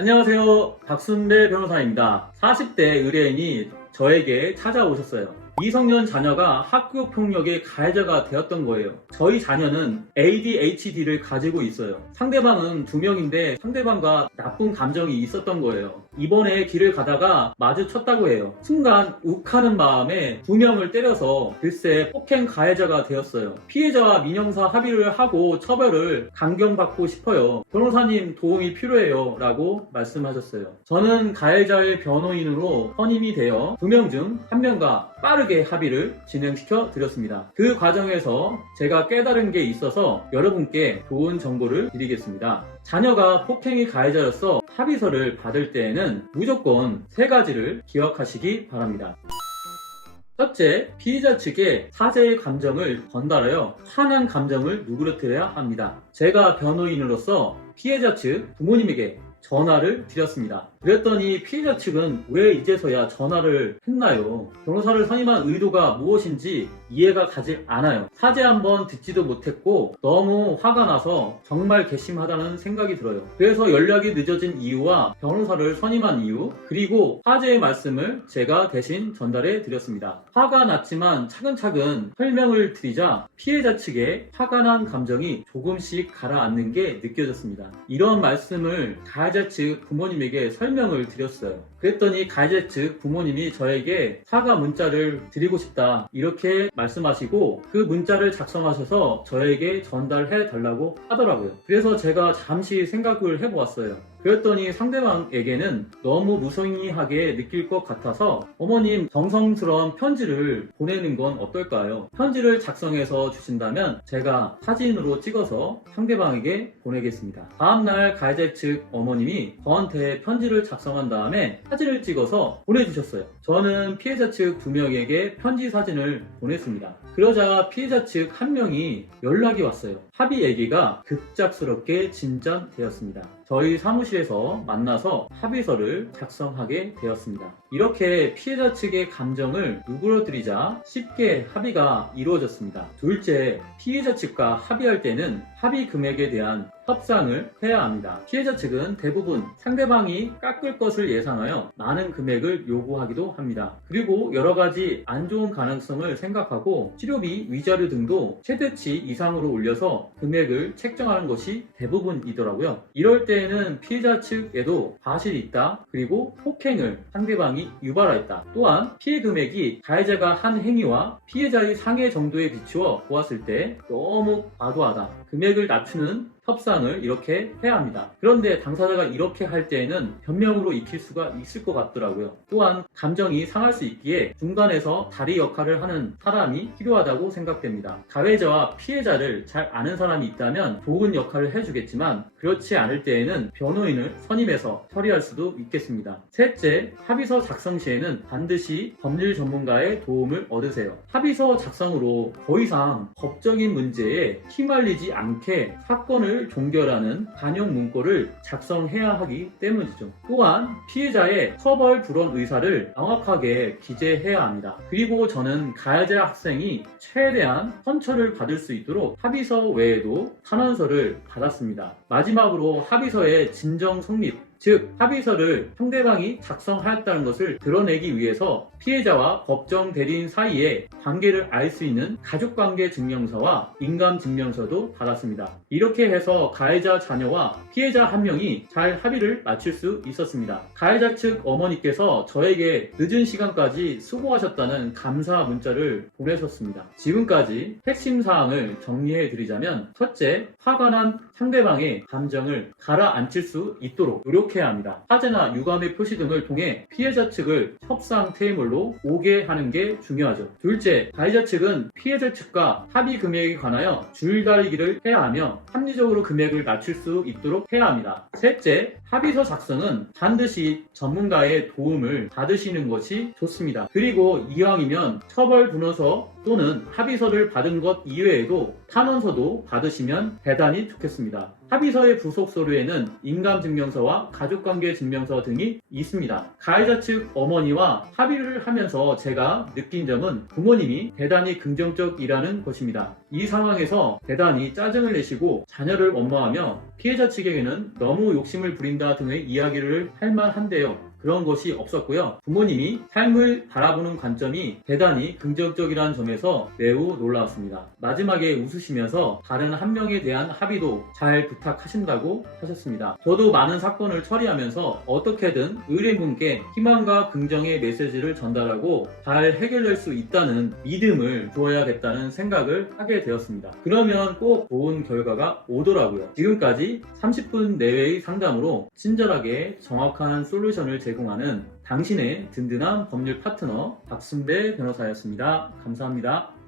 안녕하세요. 박순배 변호사입니다. 40대 의뢰인이 저에게 찾아오셨어요. 미성년 자녀가 학교 폭력의 가해자가 되었던 거예요. 저희 자녀는 ADHD를 가지고 있어요. 상대방은 2명인데 상대방과 나쁜 감정이 있었던 거예요. 이번에 길을 가다가 마주쳤다고 해요. 순간 욱하는 마음에 2명을 때려서 글쎄 폭행 가해자가 되었어요. 피해자와 민형사 합의를 하고 처벌을 강경받고 싶어요. 변호사님 도움이 필요해요 라고 말씀하셨어요. 저는 가해자의 변호인으로 선임이 되어 2명 중 1명과 빠르게 합의를 진행시켜 드렸습니다. 그 과정에서 제가 깨달은 게 있어서 여러분께 좋은 정보를 드리겠습니다. 자녀가 폭행의 가해자로서 합의서를 받을 때에는 무조건 3가지를 기억하시기 바랍니다. 첫째, 피해자 측에 사죄의 감정을 전달하여 화난 감정을 누그러뜨려야 합니다. 제가 변호인으로서 피해자 측 부모님에게 전화를 드렸습니다. 그랬더니 피해자 측은 왜 이제서야 전화를 했나요? 변호사를 선임한 의도가 무엇인지 이해가 가지 않아요. 사죄 한번 듣지도 못했고 너무 화가 나서 정말 괘씸하다는 생각이 들어요. 그래서 연락이 늦어진 이유와 변호사를 선임한 이유, 그리고 사죄의 말씀을 제가 대신 전달해 드렸습니다. 화가 났지만 차근차근 설명을 드리자 피해자 측의 화가 난 감정이 조금씩 가라앉는 게 느껴졌습니다. 이런 말씀을 가해자 측 부모님에게 설명을 드렸어요. 그랬더니 가해자 측 부모님이 저에게 사과 문자를 드리고 싶다 이렇게 말씀하시고 그 문자를 작성하셔서 저에게 전달해 달라고 하더라고요. 그래서 제가 잠시 생각을 해보았어요. 그랬더니 상대방에게는 너무 무성의하게 느낄 것 같아서 어머님 정성스러운 편지를 보내는 건 어떨까요? 편지를 작성해서 주신다면 제가 사진으로 찍어서 상대방에게 보내겠습니다. 다음날 가해자 측 어머님이 저한테 편지를 작성한 다음에 사진을 찍어서 보내주셨어요. 저는 피해자 측 2명에게 편지 사진을 보냈습니다. 그러자 피해자 측 1명이 연락이 왔어요. 합의 얘기가 급작스럽게 진전되었습니다. 저희 사무실에서 만나서 합의서를 작성하게 되었습니다. 이렇게 피해자 측의 감정을 누그러뜨리자 쉽게 합의가 이루어졌습니다. 둘째, 피해자 측과 합의할 때는 합의 금액에 대한 협상을 해야 합니다. 피해자 측은 대부분 상대방이 깎을 것을 예상하여 많은 금액을 요구하기도 합니다. 그리고 여러 가지 안 좋은 가능성을 생각하고 치료비, 위자료 등도 최대치 이상으로 올려서 금액을 책정하는 것이 대부분이더라고요. 이럴 때에는 피해자 측에도 과실이 있다, 그리고 폭행을 상대방이 유발하였다. 또한 피해 금액이 가해자가 한 행위와 피해자의 상해 정도에 비추어 보았을 때 너무 과도하다, 금액을 낮추는 협상을 이렇게 해야 합니다. 그런데 당사자가 이렇게 할 때에는 변명으로 익힐 수가 있을 것 같더라고요. 또한 감정이 상할 수 있기에 중간에서 다리 역할을 하는 사람이 필요하다고 생각됩니다. 가해자와 피해자를 잘 아는 사람이 있다면 좋은 역할을 해주겠지만 그렇지 않을 때에는 변호인을 선임해서 처리할 수도 있겠습니다. 셋째, 합의서 작성 시에는 반드시 법률 전문가의 도움을 얻으세요. 합의서 작성으로 더 이상 법적인 문제에 휘말리지 않게 사건을 종결하는 반영 문구를 작성해야 하기 때문이죠. 또한 피해자의 처벌 불원 의사를 명확하게 기재해야 합니다. 그리고 저는 가해자 학생이 최대한 선처를 받을 수 있도록 합의서 외에도 탄원서를 받았습니다. 마지막으로 합의서의 진정 성립, 즉 합의서를 상대방이 작성하였다는 것을 드러내기 위해서 피해자와 법정 대리인 사이에 관계를 알 수 있는 가족관계 증명서와 인감증명서도 받았습니다. 이렇게 해서 가해자 자녀와 피해자 1명이 잘 합의를 마칠 수 있었습니다. 가해자 측 어머니께서 저에게 늦은 시간까지 수고하셨다는 감사 문자를 보내셨습니다. 지금까지 핵심 사항을 정리해 드리자면, 첫째, 화가 난 상대방의 감정을 가라앉힐 수 있도록 노력해야 합니다. 사죄나 유감의 표시 등을 통해 피해자 측을 협상 테이블로 오게 하는 게 중요하죠. 둘째, 가해자 측은 피해자 측과 합의 금액에 관하여 줄다리기를 해야 하며 합리적으로 금액을 낮출 수 있도록 해야 합니다. 셋째, 합의서 작성은 반드시 전문가의 도움을 받으시는 것이 좋습니다. 그리고 이왕이면 처벌 변호사 또는 합의서를 받은 것 이외에도 탄원서도 받으시면 대단히 좋겠습니다. 합의서의 부속 서류에는 인감증명서와 가족관계증명서 등이 있습니다. 가해자 측 어머니와 합의를 하면서 제가 느낀 점은 부모님이 대단히 긍정적이라는 것입니다. 이 상황에서 대단히 짜증을 내시고 자녀를 원망하며 피해자 측에게는 너무 욕심을 부린다 등의 이야기를 할 만한데요. 그런 것이 없었고요. 부모님이 삶을 바라보는 관점이 대단히 긍정적이라는 점에서 매우 놀라웠습니다. 마지막에 웃으시면서 다른 한 명에 대한 합의도 잘 부탁하신다고 하셨습니다. 저도 많은 사건을 처리하면서 어떻게든 의뢰인분께 희망과 긍정의 메시지를 전달하고 잘 해결될 수 있다는 믿음을 줘야겠다는 생각을 하게 되었습니다. 그러면 꼭 좋은 결과가 오더라고요. 지금까지 30분 내외의 상담으로 친절하게 정확한 솔루션을 제공하는 당신의 든든한 법률 파트너 박순배 변호사였습니다. 감사합니다.